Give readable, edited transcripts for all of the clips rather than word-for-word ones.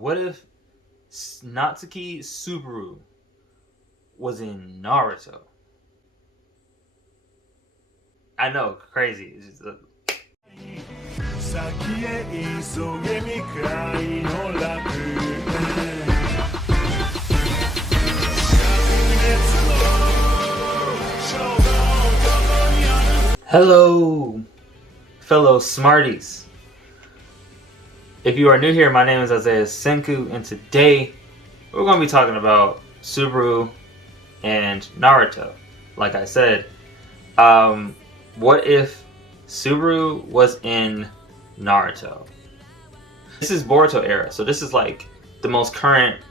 What if Natsuki Subaru was in Naruto? I know, crazy. It's just, Hello, fellow smarties. If you are new here, my name is Isaiah Senku, and today we're going to be talking about Subaru and Naruto. Like I said, what if Subaru was in Naruto? This is Boruto era, so this is like the most current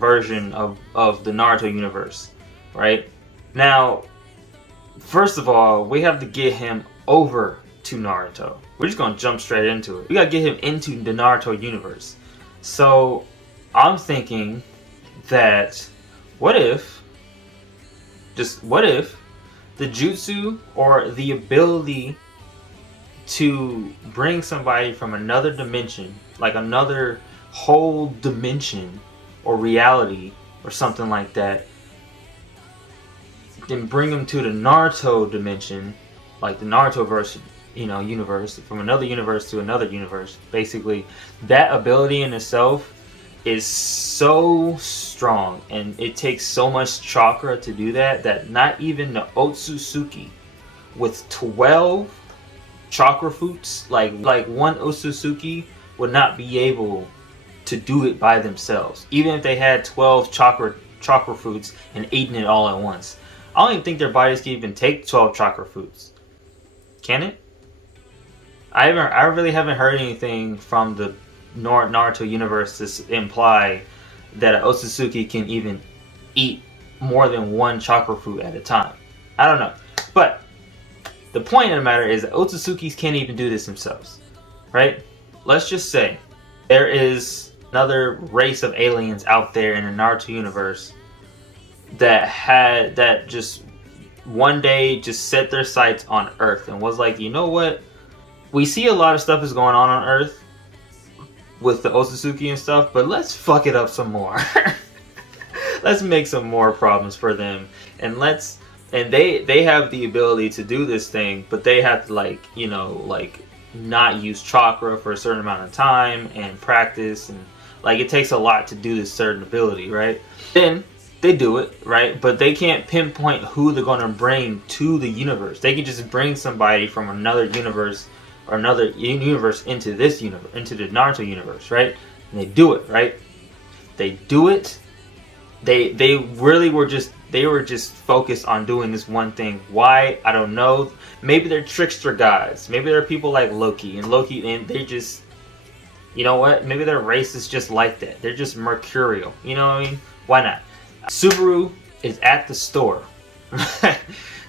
version of the Naruto universe, right? Now, first of all, we have to get him over to Naruto. We're just gonna jump straight into it. We gotta get him into the Naruto universe. So I'm thinking that what if the jutsu or the ability to bring somebody from another dimension, like another whole dimension or reality or something like that, then bring them to the Naruto dimension, like the Naruto verse, universe, from another universe to another universe. Basically, that ability in itself is so strong, and it takes so much chakra to do that not even the Otsutsuki with 12 chakra fruits, like one Otsutsuki would not be able to do it by themselves, even if they had 12 chakra fruits and eaten it all at once. I don't even think their bodies can even take 12 chakra fruits. Can it? I really haven't heard anything from the Naruto universe to imply that an Otsutsuki can even eat more than one chakra fruit at a time. I don't know. But the point of the matter is that Otsutsukis can't even do this themselves. Right? Let's just say there is another race of aliens out there in the Naruto universe that just one day just set their sights on Earth and was like, you know what? We see a lot of stuff is going on Earth with the Otsutsuki and stuff, but let's fuck it up some more. Let's make some more problems for them, and they have the ability to do this thing, but they have to not use chakra for a certain amount of time and practice, and it takes a lot to do this certain ability, right? Then they do it, right? But they can't pinpoint who they're going to bring to the universe. They can just bring somebody from another universe or another universe into this universe, into the Naruto universe, right? And they do it, right? They do it. They really were just focused on doing this one thing. Why? I don't know. Maybe they're trickster guys. Maybe they're people like Loki, and they just, you know what? Maybe their race is just like that. They're just mercurial. You know what I mean? Why not? Subaru is at the store.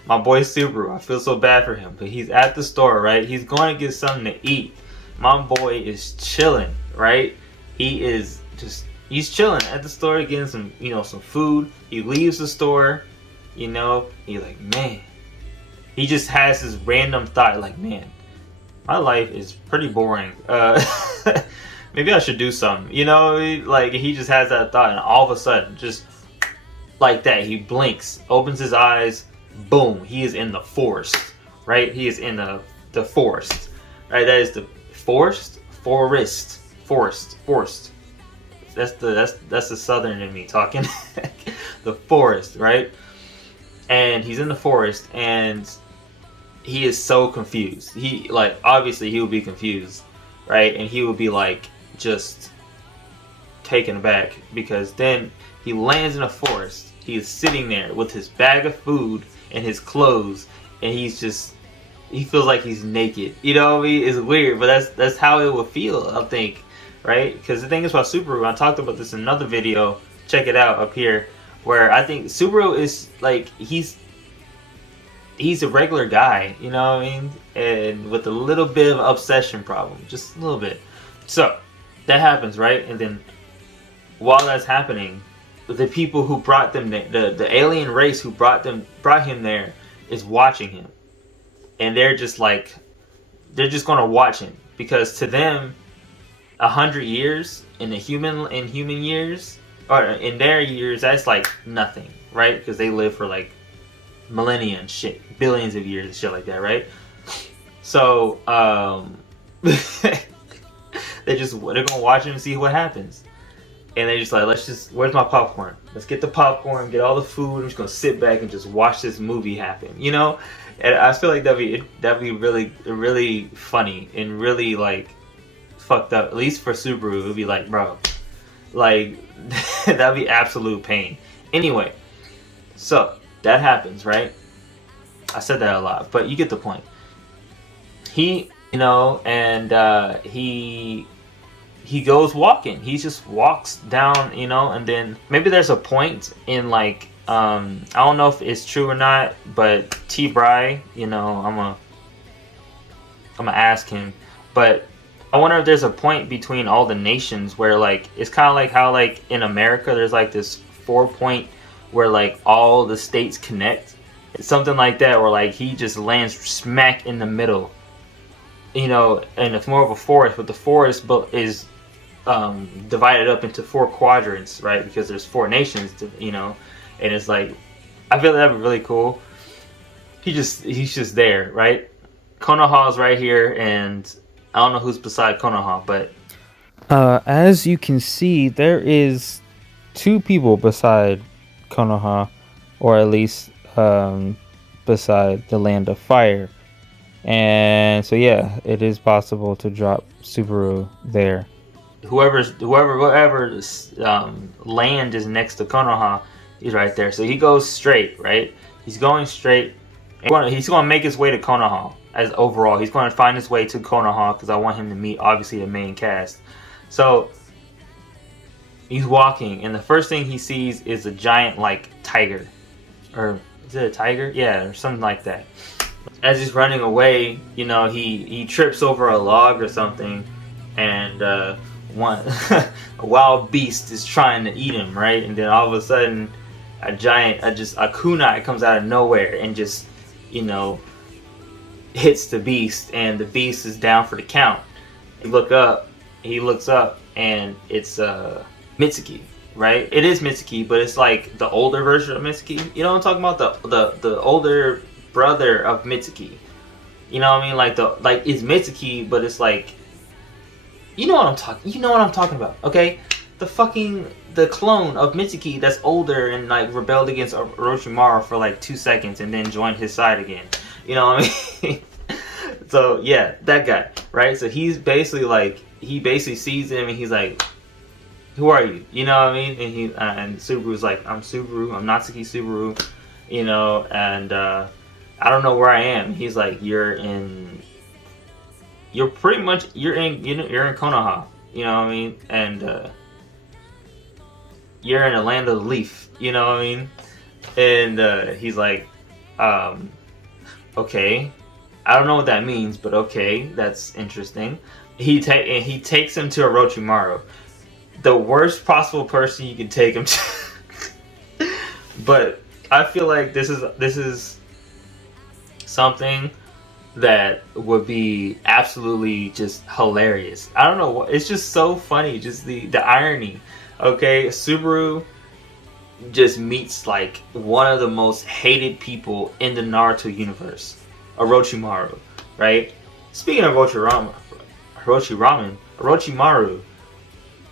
My boy Subaru, I feel so bad for him, but he's at the store, right? He's going to get something to eat. My boy is chilling, right? He's chilling at the store getting some food. He leaves the store, he's like, man. He just has this random thought, like, man, my life is pretty boring. Maybe I should do something, he just has that thought, and all of a sudden, just like that, he blinks, opens his eyes, boom, he is in the forest, right? He is in the forest, right? That is the forest. That's the southern in me talking. The forest, right? And he's in the forest, and he is so confused. He obviously he would be confused, right? And he would be just taken aback, because then he lands in a forest. He is sitting there with his bag of food and his clothes, and he feels like he's naked. You know what I mean? It's weird, but that's how it would feel, I think, right? Because the thing is about Subaru, I talked about this in another video. Check it out up here, where I think Subaru is he's a regular guy, you know what I mean? And with a little bit of obsession problem, just a little bit. So that happens, right? And then while that's happening, the people who brought them there, the alien race who brought him there, is watching him, and they're just gonna watch him, because to them 100 years in human years, or in their years, that's like nothing, right? Because they live for like millennia and shit, billions of years and shit like that, right? So they're gonna watch it and see what happens. And they're just like, where's my popcorn? Let's get the popcorn, get all the food. I'm just gonna sit back and just watch this movie happen, you know? And I feel like that'd be really, really funny and really like fucked up. At least for Subaru, it'd be like, bro, like that'd be absolute pain. Anyway, so that happens, right? I said that a lot, but you get the point. He, you know, and he goes walking. He just walks down, you know, and then maybe there's a point in like I don't know if it's true or not, but T. Bry, you know, I'm gonna ask him, but I wonder if there's a point between all the nations where like it's kind of like how like in America there's like this 4 point where like all the states connect. It's something like that where like he just lands smack in the middle, you know, and it's more of a forest, but the forest is divided up into 4 quadrants, right? Because there's 4 nations, you know, and it's like I feel that'd be really cool. He's just there, right? Konoha's right here, and I don't know who's beside Konoha, but as you can see, there is 2 people beside Konoha, or at least beside the Land of Fire. And so yeah, it is possible to drop Subaru there. whoever land is next to Konoha, he's right there. So he goes straight, right? He's going straight. He's going to make his way to Konoha. As overall, he's going to find his way to Konoha because I want him to meet obviously the main cast. So he's walking, and the first thing he sees is a giant like tiger, or is it a tiger? Yeah, or something like that. As he's running away, you know, he trips over a log or something, and one a wild beast is trying to eat him, right? And then all of a sudden, a kunai comes out of nowhere and just, you know, hits the beast, and the beast is down for the count. He looks up, and it's Mitsuki, right? It is Mitsuki, but it's like the older version of Mitsuki. You know what I'm talking about? The older brother of Mitsuki. You know what I mean? Like it's Mitsuki, but it's like, you know what I'm talking about, okay? The clone of Mitsuki that's older and like rebelled against Orochimaru for like 2 seconds and then joined his side again. You know what I mean? So yeah, that guy, right? So he basically sees him and he's like, "Who are you?" You know what I mean? And Subaru's like, "I'm Subaru. I'm Natsuki Subaru." You know, and I don't know where I am. He's like, "You're in Konoha." You know what I mean? And you're in the land of the leaf. You know what I mean? And he's like, okay, I don't know what that means, but okay, that's interesting. He takes him to Orochimaru, the worst possible person you can take him to. But I feel like this is something that would be absolutely just hilarious. I don't know what, it's just so funny, just the irony. Okay, Subaru just meets like one of the most hated people in the Naruto universe, Orochimaru, right? Speaking of Orochimaru,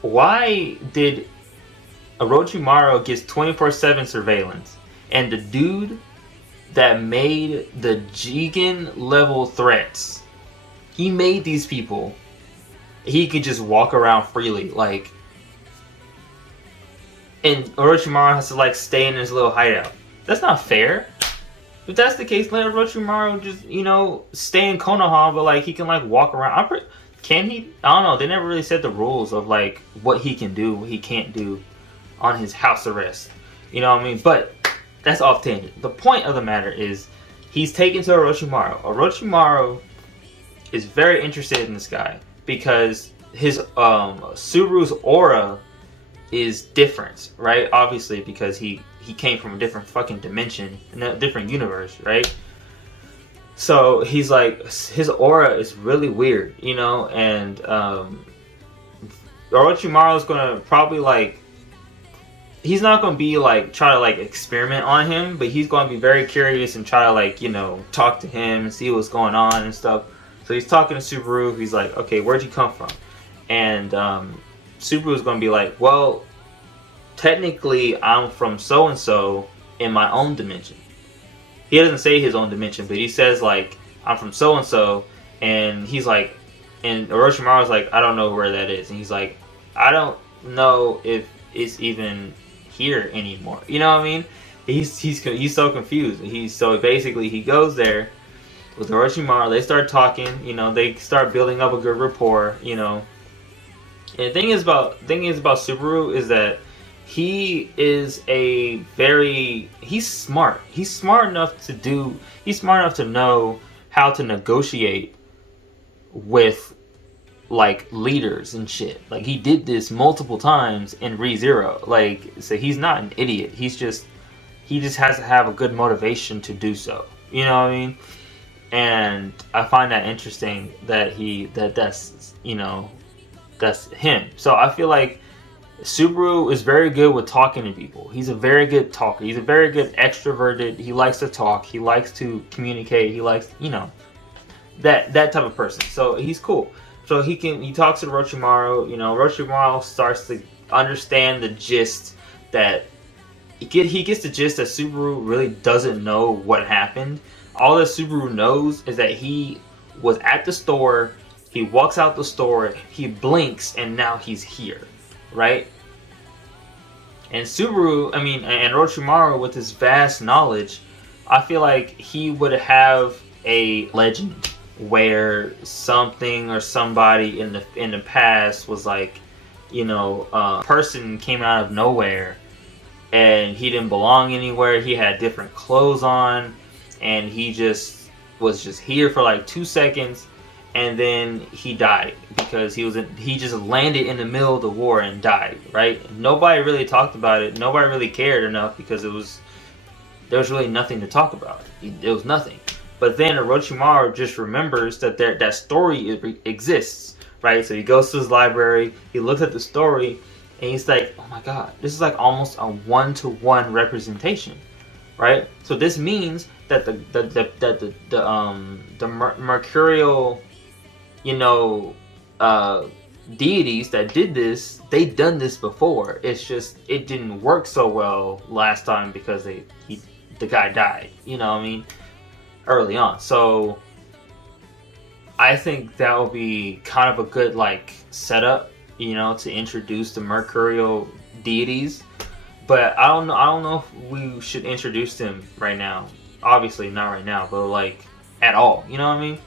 why did Orochimaru get 24/7 surveillance, and the dude that made the Jigen level threats, he made these people, he could just walk around freely, like, and Orochimaru has to like stay in his little hideout? That's not fair. If that's the case, let Orochimaru just, you know, stay in Konoha, but like he can like walk around. Can he? I don't know. They never really said the rules of like what he can do, what he can't do on his house arrest. You know what I mean? But that's off tangent. The point of the matter is he's taken to Orochimaru. Orochimaru is very interested in this guy because his Subaru's aura is different, right? Obviously, because he came from a different fucking dimension, in a different universe, right? So he's like, his aura is really weird, you know, and Orochimaru's gonna probably like, he's not gonna be like try to like experiment on him, but he's gonna be very curious and try to like, you know, talk to him and see what's going on and stuff. So he's talking to Subaru. He's like, okay, where'd you come from? And Subaru's gonna be like, well, technically I'm from so and so in my own dimension. He doesn't say his own dimension, but he says like, I'm from so and so, and he's like, and Orochimaru's like, I don't know where that is, and he's like, I don't know if it's even here anymore. You know what I mean? He's so confused. So basically he goes there with Orochimaru. They start talking. You know, they start building up a good rapport. You know, and the thing is about Subaru is that he is he's smart. He's smart enough to know how to negotiate with like leaders and shit. Like he did this multiple times in ReZero. Like, so he's not an idiot. He just has to have a good motivation to do so. You know what I mean? And I find that interesting that that's you know, that's him. So I feel like Subaru is very good with talking to people. He's a very good talker. He's a very good extroverted. He likes to talk. He likes to communicate. He likes, you know, that type of person. So he's cool. So he talks to Orochimaru. You know, Orochimaru starts to understand the gist that he gets the gist that Subaru really doesn't know what happened. All that Subaru knows is that he was at the store. He walks out the store. He blinks, and now he's here, right? And and Orochimaru, with his vast knowledge, I feel like he would have a legend where something or somebody in the past was like, you know, a person came out of nowhere and he didn't belong anywhere. He had different clothes on and he just was here for like 2 seconds, and then he died because he just landed in the middle of the war and died, right? Nobody really talked about it. Nobody really cared enough because there was really nothing to talk about. There was nothing. But then Orochimaru just remembers that that story exists, right? So he goes to his library, he looks at the story, and he's like, oh my god, this is like almost a 1-to-1 representation, right? So this means that the mercurial, you know, deities that did this, they done this before. It's just it didn't work so well last time because the guy died. You know what I mean? Early on. So I think that would be kind of a good like setup, you know, to introduce the mercurial deities. But I don't know if we should introduce them right now. Obviously not right now, but like at all. You know what I mean?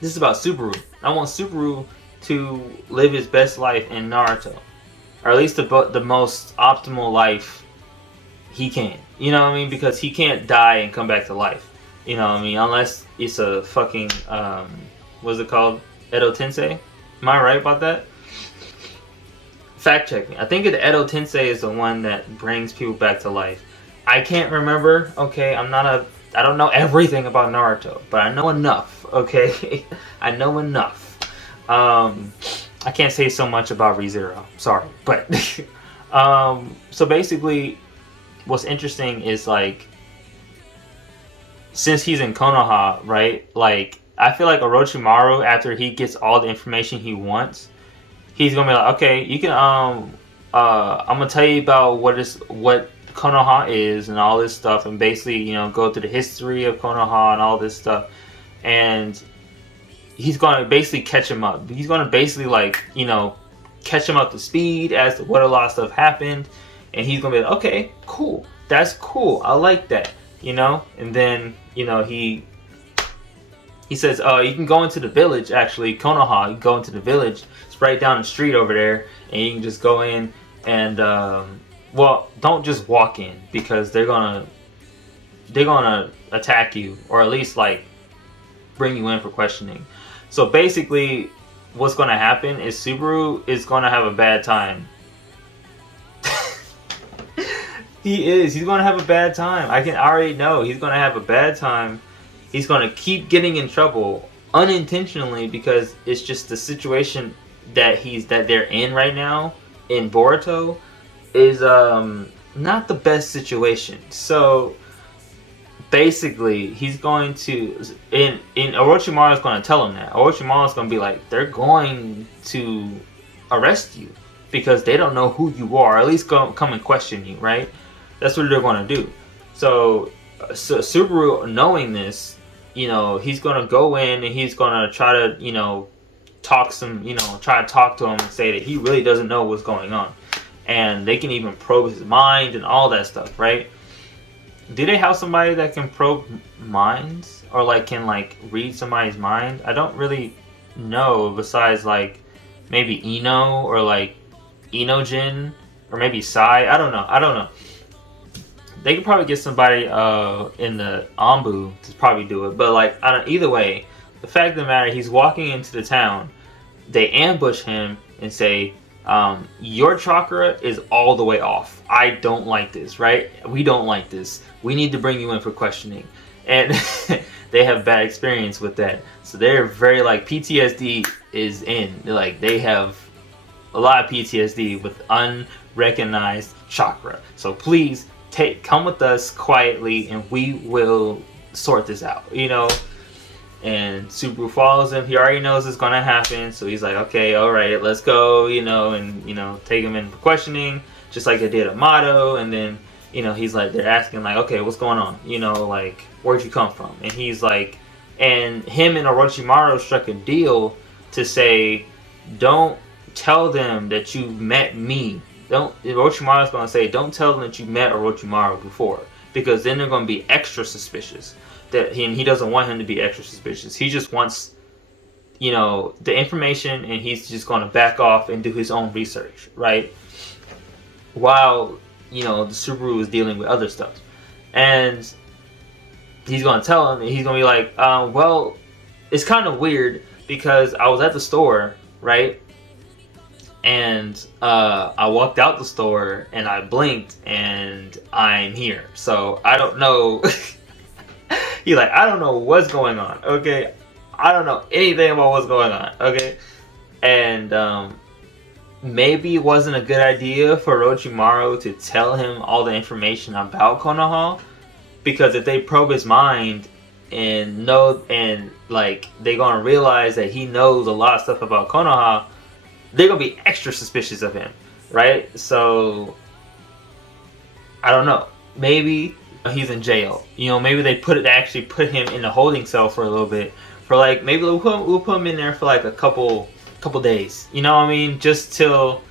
This is about Subaru. I want Subaru to live his best life in Naruto, or at least the most optimal life he can. You know what I mean? Because he can't die and come back to life. You know what I mean? Unless it's a fucking what's it called? Edo Tensei? Am I right about that? Fact check me. I think the Edo Tensei is the one that brings people back to life. I can't remember. Okay, I don't know everything about Naruto, but I know enough. Okay, I know enough. I can't say so much about ReZero. Sorry, but so basically, what's interesting is like, since he's in Konoha, right? Like, I feel like Orochimaru, after he gets all the information he wants, he's gonna be like, okay, you can I'm gonna tell you about what Konoha is and all this stuff, and basically, you know, go through the history of Konoha and all this stuff, and he's gonna basically catch him up. He's gonna basically, like, you know, catch him up to speed as to what a lot of stuff happened, and he's gonna be like, okay, cool, that's cool, I like that, you know. And then, you know, he says, you can go into the village, actually, Konoha, you can go into the village, it's right down the street over there, and you can just go in and well, don't just walk in, because they're gonna attack you, or at least like bring you in for questioning. So basically, what's gonna happen is Subaru is gonna have a bad time. He's gonna have a bad time. I can already know he's gonna have a bad time. He's gonna keep getting in trouble unintentionally, because it's just the situation that they're in right now in Boruto is not the best situation. So basically, he's going to in Orochimaru is going to tell him that Orochimaru is going to be like, they're going to arrest you because they don't know who you are. At least come and question you, right? That's what they're going to do. So Subaru, knowing this, he's going to go in and he's going to try to try to talk to him and say that he really doesn't know what's going on, and they can even probe his mind and all that stuff, right? Do they have somebody that can probe minds or can read somebody's mind? I don't really know, besides maybe Ino or Inojin or maybe Sai. I don't know. They could probably get somebody in the Anbu to probably do it, but either way, the fact of the matter, he's walking into the town. They ambush him and say, your chakra is all the way off. I don't like this, right? We don't like this. We need to bring you in for questioning. And they have bad experience with that. So they're very PTSD is in. They have a lot of PTSD with unrecognized chakra. So please come with us quietly and we will sort this out, And Subaru follows him. He already knows it's going to happen. So he's like, okay, all right, let's go, and take him in for questioning, just like they did at Mato. And then, he's they're asking okay, what's going on? Where'd you come from? And he's and him and Orochimaru struck a deal to say, don't tell them that you met me. Orochimaru's going to say, don't tell them that you met Orochimaru before, because then they're going to be extra suspicious. And he doesn't want him to be extra suspicious. He just wants, the information, and he's just going to back off and do his own research, right? While, the Subaru is dealing with other stuff. And he's going to tell him, and he's going to be well, it's kind of weird because I was at the store, right? And I walked out the store and I blinked and I'm here. So I don't know. He's I don't know what's going on, okay? I don't know anything about what's going on, okay? And maybe it wasn't a good idea for Orochimaru to tell him all the information about Konoha, because if they probe his mind and they're gonna realize that he knows a lot of stuff about Konoha, they're gonna be extra suspicious of him, right? So I don't know. Maybe he's in jail. Maybe they actually put him in the holding cell for a little bit. For maybe we'll put him in there for a couple days. You know what I mean? Just till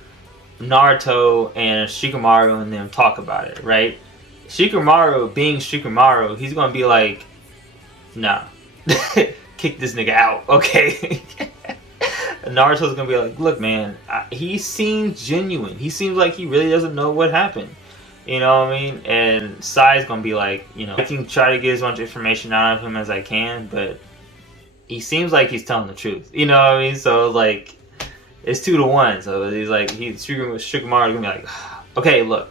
Naruto and Shikamaru and them talk about it, right? Shikamaru, being Shikamaru, he's gonna be nah, kick this nigga out, okay? Naruto's gonna be look, man, he seems genuine. He seems like he really doesn't know what happened. You know what I mean? And Sai's gonna be I can try to get as much information out of him as I can, but he seems like he's telling the truth. You know what I mean? So it's 2-1. So he's Shikamaru's gonna be okay, look,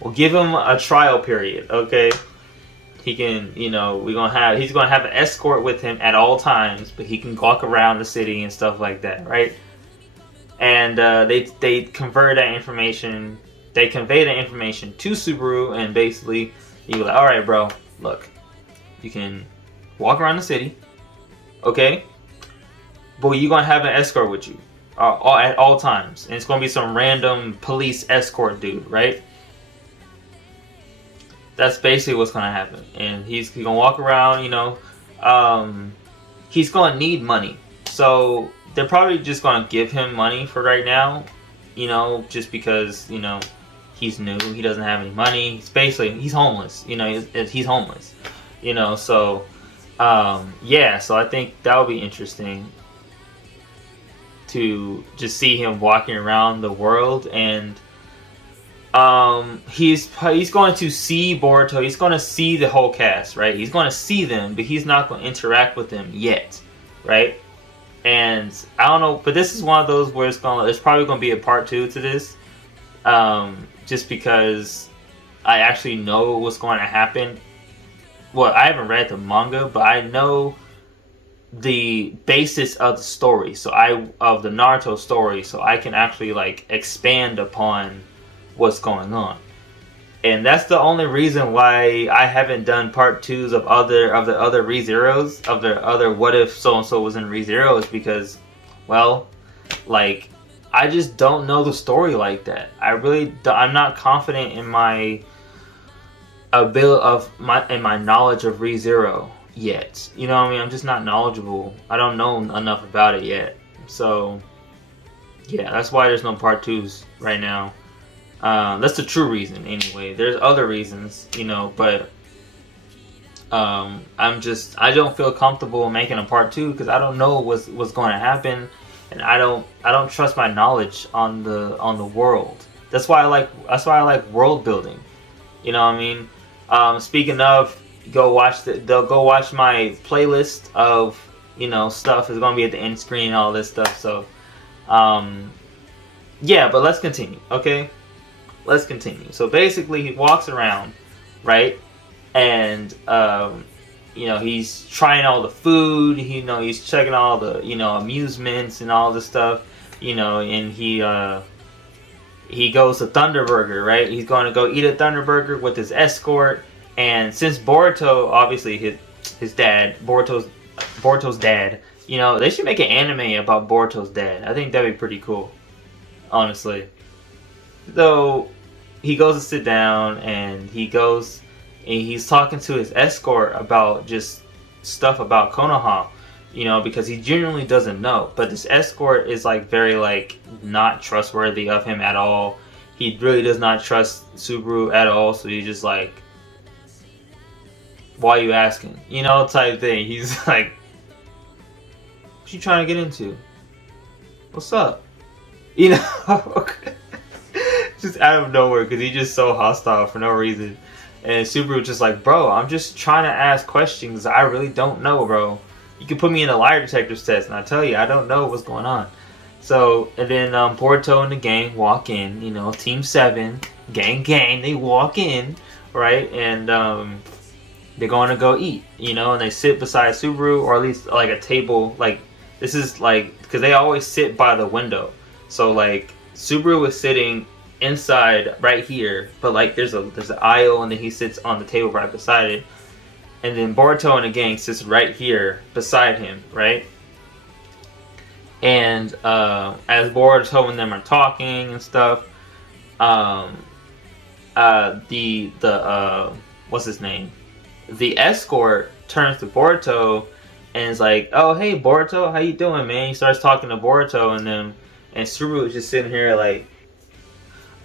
we'll give him a trial period, okay? He can, he's gonna have an escort with him at all times, but he can walk around the city and stuff like that, right? And they convey that information to Subaru, and basically he was all right, bro, look, you can walk around the city, okay, but you're gonna have an escort with you at all times, and it's gonna be some random police escort dude, right? That's basically what's gonna happen, and he's gonna walk around. He's gonna need money, so they're probably just gonna give him money for right now. Just because he's new, he doesn't have any money. He's homeless. He's homeless. So yeah. So I think that would be interesting to just see him walking around the world, and he's going to see Boruto. He's going to see the whole cast, right? He's going to see them, but he's not going to interact with them yet, right? And I don't know, but this is one of those where there's probably going to be a part 2 to this, just because I actually know what's going to happen. Well, I haven't read the manga, but I know the basis of the story, of the Naruto story, so I can actually like expand upon what's going on. And that's the only reason why I haven't done part twos of the other ReZeros, of the other what if so and so was in ReZero, is because, well, like, I just don't know the story like that. I'm not confident in my my knowledge of ReZero yet. You know what I mean? I'm just not knowledgeable. I don't know enough about it yet. So yeah, that's why there's no part twos right now. That's the true reason anyway. There's other reasons, you know, but I don't feel comfortable making a part two because I don't know what's going to happen, and I don't trust my knowledge on the world. That's why I like world building. You know what I mean? Speaking of, go watch my playlist of, you know, stuff is gonna be at the end screen and all this stuff. So yeah, but let's continue, okay? Let's continue. So basically, he walks around, right? And you know, he's trying all the food. You know, he's checking all the, you know, amusements and all this stuff. You know, and he goes to Thunderburger, right? He's going to go eat a Thunderburger with his escort. And since Boruto, obviously his dad, Boruto's dad, you know, they should make an anime about Boruto's dad. I think that'd be pretty cool, honestly. So he goes to sit down, and he's talking to his escort about just stuff about Konoha, you know, because he genuinely doesn't know. But this escort is like very like not trustworthy of him at all. He really does not trust Subaru at all. So he's just like, "Why are you asking?" You know, type thing. He's like, "What you trying to get into? What's up?" You know, just out of nowhere, because he's just so hostile for no reason. And Subaru's just like, "Bro, I'm just trying to ask questions. I really don't know, bro. You can put me in a lie detector test, and I tell you, I don't know what's going on." So, and then Boruto and the gang walk in, you know, Team 7, gang, they walk in, right? And they're going to go eat, you know, and they sit beside Subaru, or at least like a table. Like, this is like, because they always sit by the window. So, like, Subaru was sitting inside right here, but like there's an aisle, and then he sits on the table right beside it. And then Boruto and the gang sits right here beside him, right? And as Boruto and them are talking and stuff, what's his name? The escort turns to Boruto and is like, "Oh, hey Boruto, how you doing, man?" He starts talking to Boruto and them, and Subaru is just sitting here like,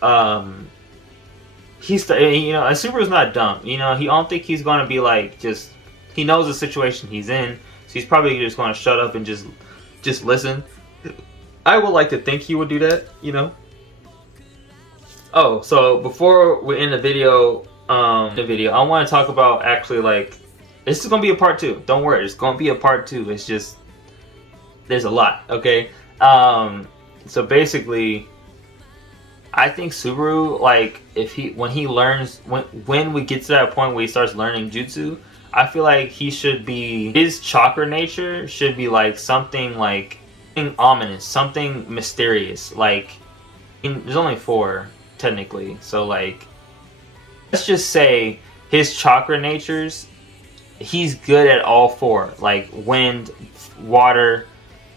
you know, and Subaru's not dumb. You know, he don't think he's gonna be like, just, he knows the situation he's in, so he's probably just gonna shut up and just listen. I would like to think he would do that, you know. Oh, so before we end the video, I want to talk about, actually, like, this is gonna be a part 2. Don't worry, it's gonna be a part 2. It's just, there's a lot, okay? So basically, I think Subaru, like, when we get to that point where he starts learning jutsu, I feel like his chakra nature should be like something ominous, something mysterious. Like, there's only 4 technically, so like, let's just say his chakra natures, he's good at all 4, like wind, water,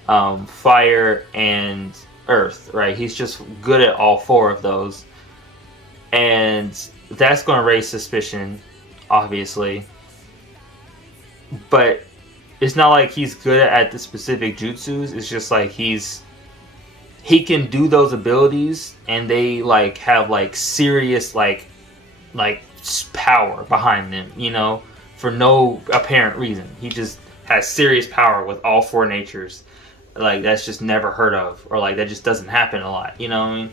fire, and earth, right? He's just good at all 4 of those, and that's going to raise suspicion, obviously. But it's not like he's good at the specific jutsus. It's just like he can do those abilities, and they like have like serious like power behind them, you know, for no apparent reason. He just has serious power with all 4 natures. Like, that's just never heard of, or like that just doesn't happen a lot, you know what I mean?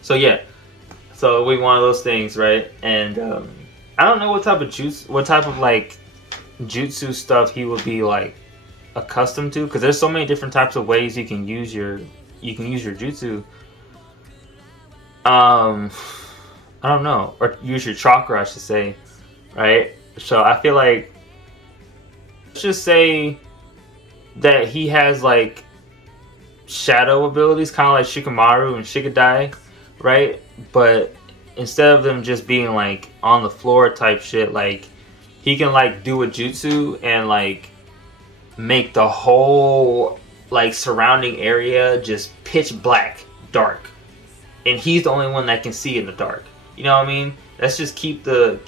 So yeah, so we one of those things, right? And I don't know what type of like jutsu stuff he would be like accustomed to, because there's so many different types of ways you can use your jutsu. I don't know, or use your chakra, I should say, right? So I feel like just say that he has like shadow abilities, kind of like Shikamaru and Shikadai, right? But instead of them just being like on the floor type shit, like he can like do a jutsu and like make the whole like surrounding area just pitch black, dark, and he's the only one that can see in the dark. You know what I mean? Let's just keep the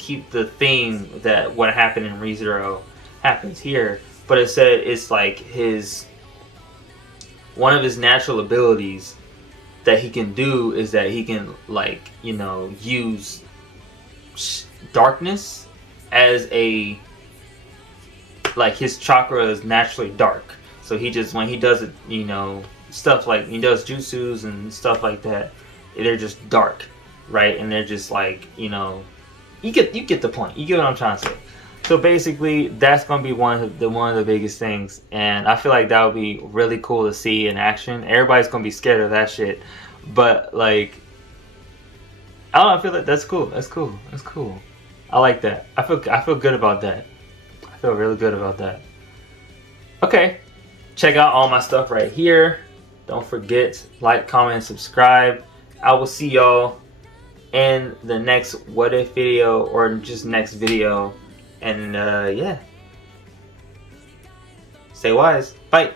theme that what happened in ReZero happens here, but it said it's like his one of his natural abilities that he can do is that he can like, you know, use darkness as a, like his chakra is naturally dark, so he just, when he does it, you know, stuff like he does jutsus and stuff like that, they're just dark, right? And they're just like, you know, you get the point. You get what I'm trying to say. So basically, that's gonna be one of the biggest things, and I feel like that would be really cool to see in action. Everybody's gonna be scared of that shit, but like, I don't know, I feel like that's cool. That's cool. That's cool. I like that. I feel good about that. I feel really good about that. Okay, check out all my stuff right here. Don't forget, like, comment, and subscribe. I will see y'all in the next what if video, or just next video. And yeah, stay wise. Bye.